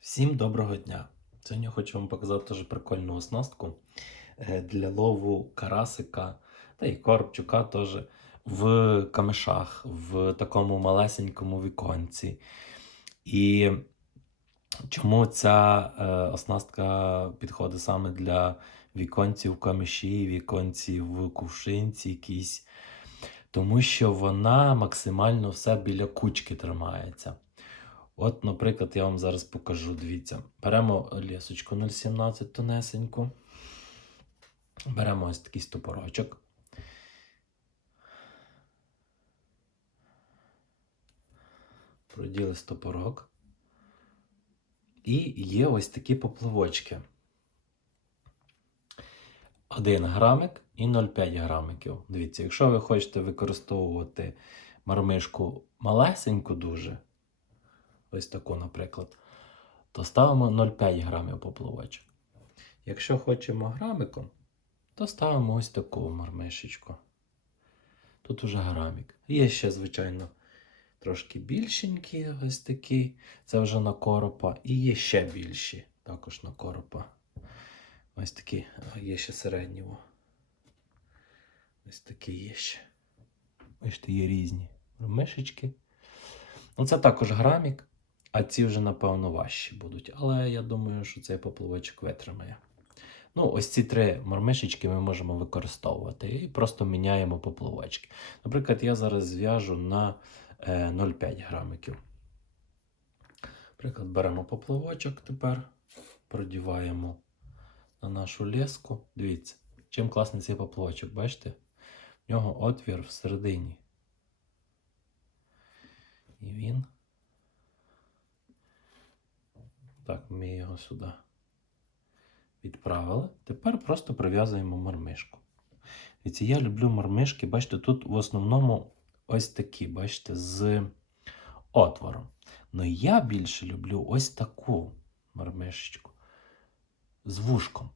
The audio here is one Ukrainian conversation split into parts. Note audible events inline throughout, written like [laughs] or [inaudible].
Всім доброго дня! Сьогодні я хочу вам показати дуже прикольну оснастку е, для лову карасика та й коробчука теж в камешах, в такому малесенькому віконці. І чому ця е, оснастка підходить саме для віконців в камеші, віконці в кувшинці якісь? Тому що вона максимально все біля кучки тримається. От, наприклад, я вам зараз покажу. Дивіться. Беремо лісочку 0,17 тонесеньку. Беремо ось такий стопорочок. Проділи стопорок. І є ось такі попливочки. 1 грамик і 0,5 грамиків. Дивіться, якщо ви хочете використовувати мармишку малесеньку дуже, ось таку, наприклад, то ставимо 0,5 грамів поплавочок. Якщо хочемо грамиком, то ставимо ось таку мармишечку. Тут уже грамік. Є ще, звичайно, трошки більшенькі, ось такі. Це вже на коропа. І є ще більші, також на коропа. Ось такі, є ще середні. во. Ось такі є ще. Бачите, є різні мишечки. Ну, це також грамік, а ці вже, напевно, важчі будуть. Але я думаю, що цей поплавочок витримає. Ну, ось ці три мормишечки ми можемо використовувати і просто міняємо поплавочки. Наприклад, я зараз зв'яжу на е, 0,5 грамиків. Наприклад, беремо поплавочок тепер, продіваємо на нашу леску. Дивіться, чим класний цей поплавочок, бачите? В нього отвір всередині. І він. Так, ми його сюди відправили. Тепер просто прив'язуємо мармишку. Дивіться, я люблю мармишки, бачите, тут в основному ось такі, бачите, з отвором. Ну я більше люблю ось таку мармишечку з вушком.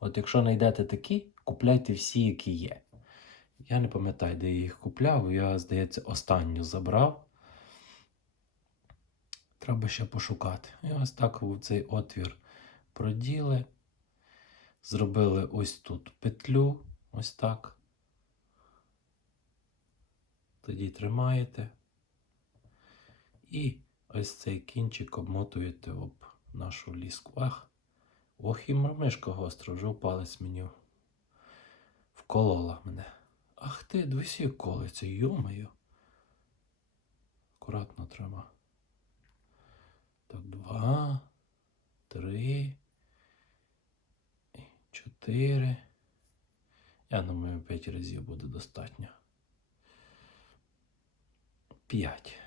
От якщо знайдете такі, купляйте всі, які є. Я не пам'ятаю, де я їх купляв. Я, здається, останню забрав. Треба ще пошукати. І ось так в цей отвір проділи. Зробили ось тут петлю. Ось так. Тоді тримаєте. І ось цей кінчик обмотуєте об нашу ліску. Ах, ох і мишка гостра, вже палець мені вколола мене. Ах ти, двісі колиться, йомаю. Акуратно треба. Так, два, три, чотири. Я думаю, п'ять разів буде достатньо. П'ять.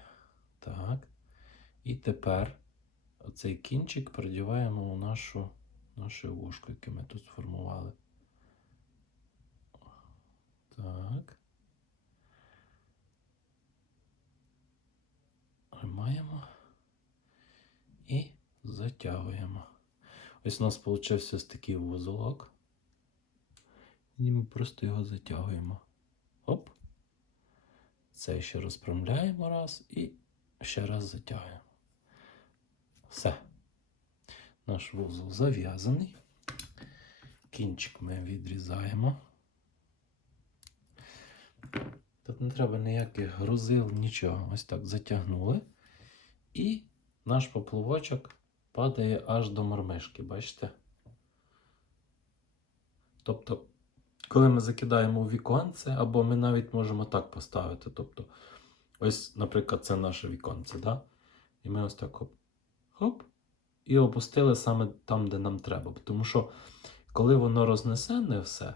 Так. І тепер оцей кінчик продіваємо у нашу, наше вушко, яке ми тут сформували. Так. Тримаємо і затягуємо. Ось у нас вийшов ось такий вузолок. І ми просто його затягуємо. Оп. Це ще розпрямляємо раз і ще раз затягуємо. Все. Наш вузол зав'язаний. Кінчик ми відрізаємо. Тут не треба ніяких грузил, нічого. Ось так затягнули. І наш поплавочок падає аж до мормишки, бачите? Тобто, коли ми закидаємо у віконце, або ми навіть можемо так поставити. Тобто, ось, наприклад, це наше віконце, да? і ми ось так хоп, хоп, і опустили саме там, де нам треба. Тому що, коли воно рознесене все,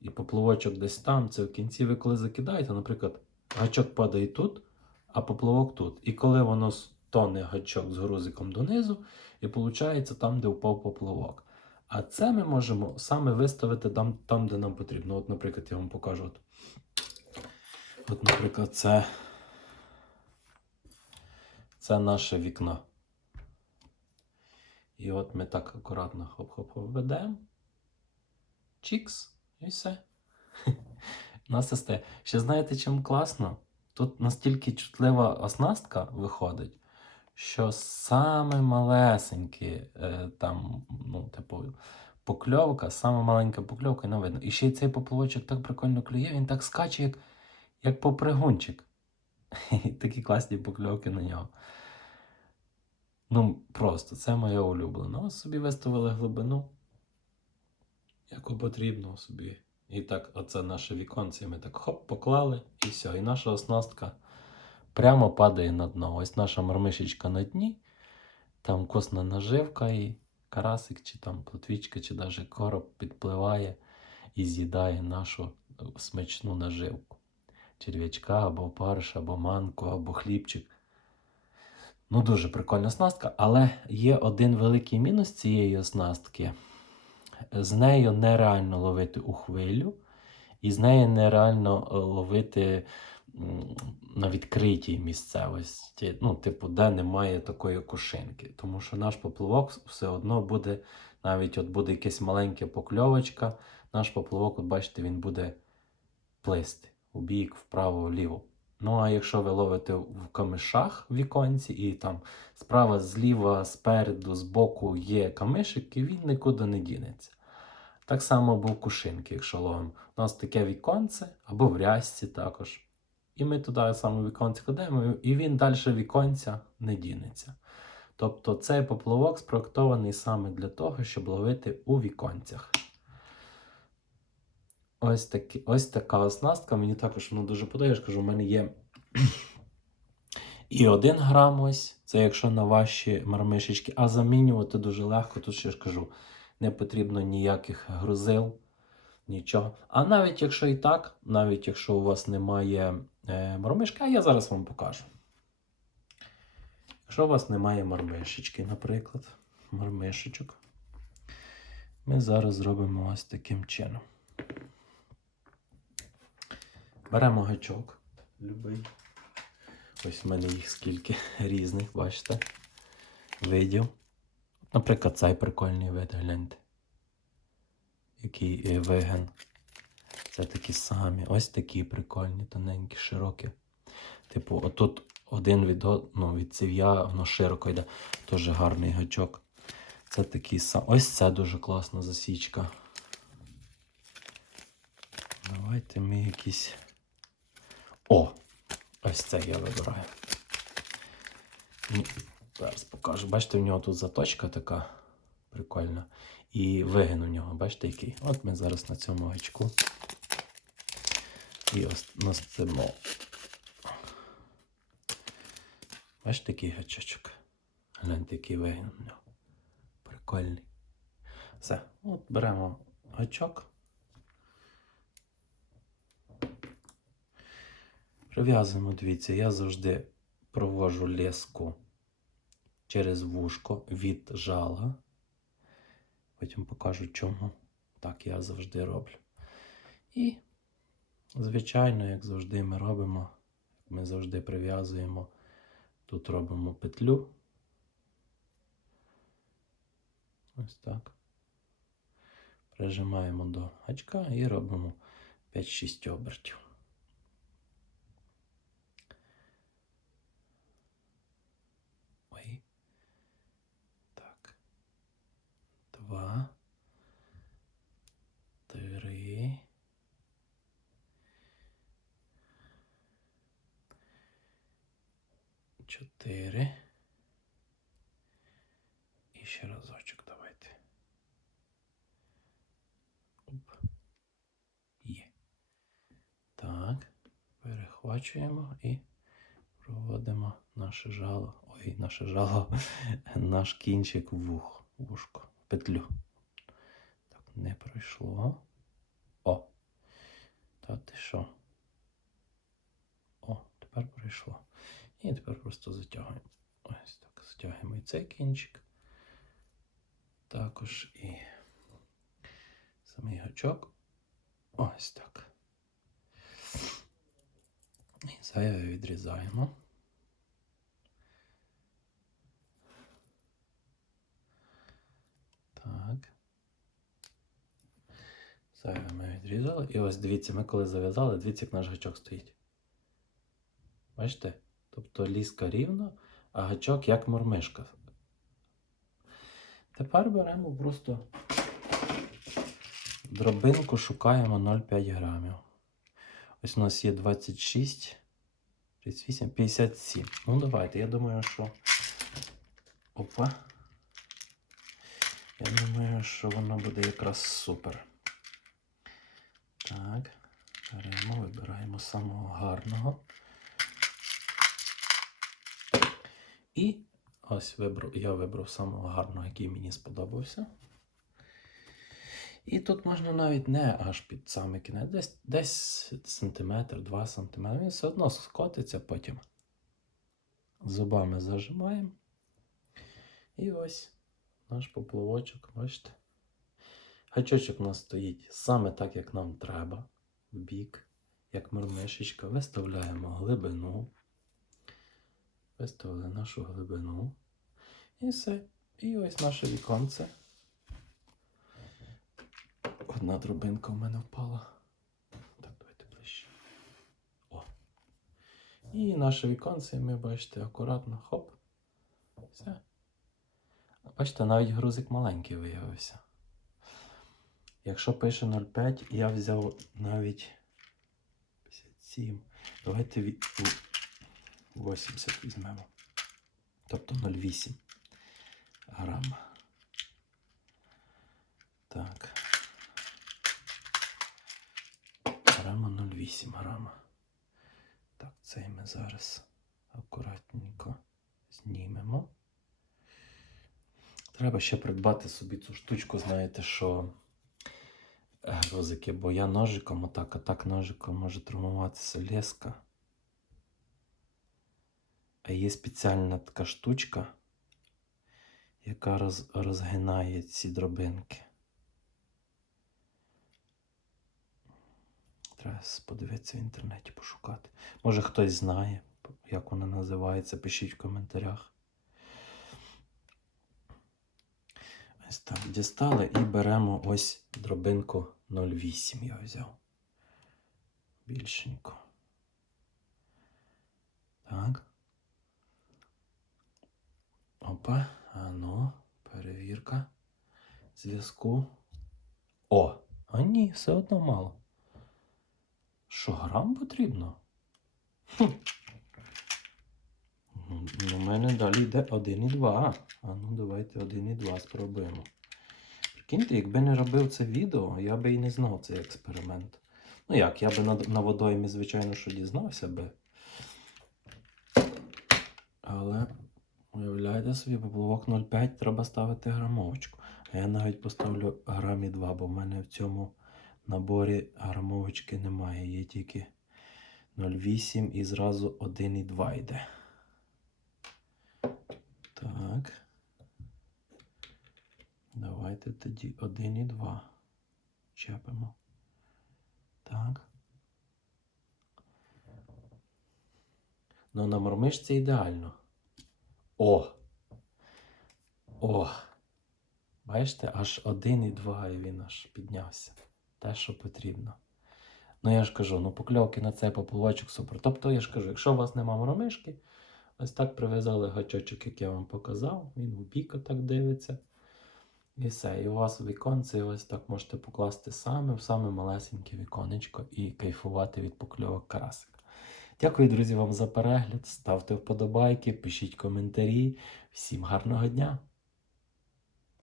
і поплавочок десь там, це в кінці ви коли закидаєте, наприклад, гачок падає тут, а поплавок тут. І коли воно тоне гачок з грузиком донизу, і виходить там, де впав поплавок. А це ми можемо саме виставити там, там де нам потрібно. От, наприклад, я вам покажу. От, от наприклад, це, це наше вікно. І от ми так акуратно хоп-хоп-хоп ведемо. Чікс. І все. [laughs] Нас стає. Ще знаєте, чим класно? Тут настільки чутлива оснастка виходить, що саме малесеньке, е, там, ну, типу, покльовка, саме маленька покльовка, і не видно. І ще й цей поплавочок так прикольно клює, він так скаче, як, як попригунчик. [laughs] Такі класні покльовки на нього. Ну, просто, це моє улюблене. Собі виставили глибину, яку потрібно собі. І так, оце наше віконце, ми так хоп, поклали, і все. І наша оснастка прямо падає на дно. Ось наша мармишечка на дні, там косна наживка, і карасик, чи там плотвічка, чи навіть короб підпливає і з'їдає нашу смачну наживку. Черв'ячка, або опариша, або манку, або хлібчик. Ну, дуже прикольна оснастка, але є один великий мінус цієї оснастки. З нею нереально ловити у хвилю, і з нею нереально е, ловити на відкритій місцевості, ну, типу, де немає такої кушинки. Тому що наш поплавок все одно буде, навіть от буде якась маленька покльовочка, наш поплавок, от бачите, він буде плисти у бік, вправо, вліво. Ну, а якщо ви ловите в камишах в віконці, і там справа, зліва, спереду, збоку є камишик, і він нікуди не дінеться. Так само був кушинки, якщо ловимо. У нас таке віконце або в рязці також. І ми туди саме віконце кладемо, і він далі віконця не дінеться. Тобто цей поплавок спроектований саме для того, щоб ловити у віконцях. Ось, такі, ось така оснастка. Мені також воно дуже подобається. Кажу, у мене є і один грам ось, це якщо на ваші мармишечки, а замінювати дуже легко, тут ще ж кажу, не потрібно ніяких грузил, нічого. А навіть якщо і так, навіть якщо у вас немає е, мармишки, а я зараз вам покажу. Якщо у вас немає мармишечки, наприклад, мармишечок, ми зараз зробимо ось таким чином. Беремо гачок. Любий. Ось в мене їх скільки [laughs] різних, бачите, видів. Наприклад, цей прикольний вид, гляньте. Який е, виген. Це такі самі. Ось такі прикольні, тоненькі, широкі. Типу, отут один від, ну, від ців'я, воно широко йде. Теж гарний гачок. Це такий сам. Ось це дуже класна засічка. Давайте ми якісь. О! Ось це я вибираю. Зараз покажу. Бачите, в нього тут заточка така прикольна. І вигин у нього, бачите, який? От ми зараз на цьому гачку. І настимо. Бачите, який гачочок. Гляньте, який нього. Прикольний. Все, от беремо гачок. Прив'язуємо, дивіться, я завжди провожу леску через вушко від жала. Потім покажу, чому так я завжди роблю. І, звичайно, як завжди ми робимо, ми завжди прив'язуємо, тут робимо петлю. Ось так. Прижимаємо до гачка і робимо 5-6 обертів. 4. І ще разочок давайте. Оп. Є. Так, перехвачуємо і проводимо наше жало. Ой, наше жало, [laughs] наш кінчик вух, вушку, петлю. Так, не пройшло. О! Та ти що? О, тепер пройшло. І тепер просто затягуємо. Ось так. Затягуємо і цей кінчик. Також і самий гачок. Ось так. І зайве відрізаємо. Так. Зайве ми відрізали. І ось дивіться, ми коли зав'язали, дивіться, як наш гачок стоїть. Бачите? Тобто ліска рівно, а гачок як мормишка. Тепер беремо просто дробинку, шукаємо 0,5 грамів. Ось у нас є 26, 38, 57. Ну, давайте, я думаю, що. Опа. Я думаю, що воно буде якраз супер. Так, беремо, вибираємо самого гарного. І ось вибрав, я вибрав самого гарного, який мені сподобався. І тут можна навіть не аж під самий кінець, десь, десь сантиметр, два сантиметри. Він все одно скотиться потім. Зубами зажимаємо. І ось наш поплавочок, бачите? Гачочок у нас стоїть саме так, як нам треба, в бік, як мормишечка. Виставляємо глибину. Виставили нашу глибину. І все. І ось наше віконце. Одна дробинка в мене впала. Так, давайте ближче. О. І наше віконце, ми бачите, акуратно, хоп. Все. Бачите, навіть грузик маленький виявився. Якщо пише 0,5, я взяв навіть 57. Давайте від... у 80 візьмемо. Тобто 0,8 грам. Так. Беремо 0,8 грама. Так, цей ми зараз акуратненько знімемо. Треба ще придбати собі цю штучку, знаєте, що е, грузики, бо я ножиком отак, а так ножиком може травмуватися леска. А є спеціальна така штучка, яка роз, розгинає ці дробинки. Треба подивитися в інтернеті, пошукати. Може хтось знає, як вона називається, пишіть в коментарях. Ось так, дістали і беремо ось дробинку 0,8 я взяв. Більшенько. Так. Опа, а ну, перевірка зв'язку. О! А ні, все одно мало. Що, грам потрібно? Хм. Ну, У мене далі йде 1,2. А ну давайте 1,2 спробуємо. Прикиньте, якби не робив це відео, я би і не знав цей експеримент. Ну як, я би на, на водоймі, звичайно, що дізнався би. Але, уявляєте собі, поплавок 0,5 треба ставити грамовочку. А я навіть поставлю грамі 2, бо в мене в цьому наборі грамовочки немає. Є тільки 0,8 і зразу 1,2 йде. Так. Давайте тоді 1,2 чепимо. Так. Ну, на мормишці ідеально. О! О! Бачите, аж 1,2 і два, і він аж піднявся. Те, що потрібно. Ну, я ж кажу, ну покльовки на цей поплавочок супер. Тобто, я ж кажу, якщо у вас нема мормишки, ось так прив'язали гачочок, як я вам показав. Він в бік так дивиться. І все. І у вас віконце, і ось так можете покласти саме в саме малесеньке віконечко і кайфувати від покльовок карасика. Дякую, друзі, вам за перегляд. Ставте вподобайки, пишіть коментарі. Всім гарного дня!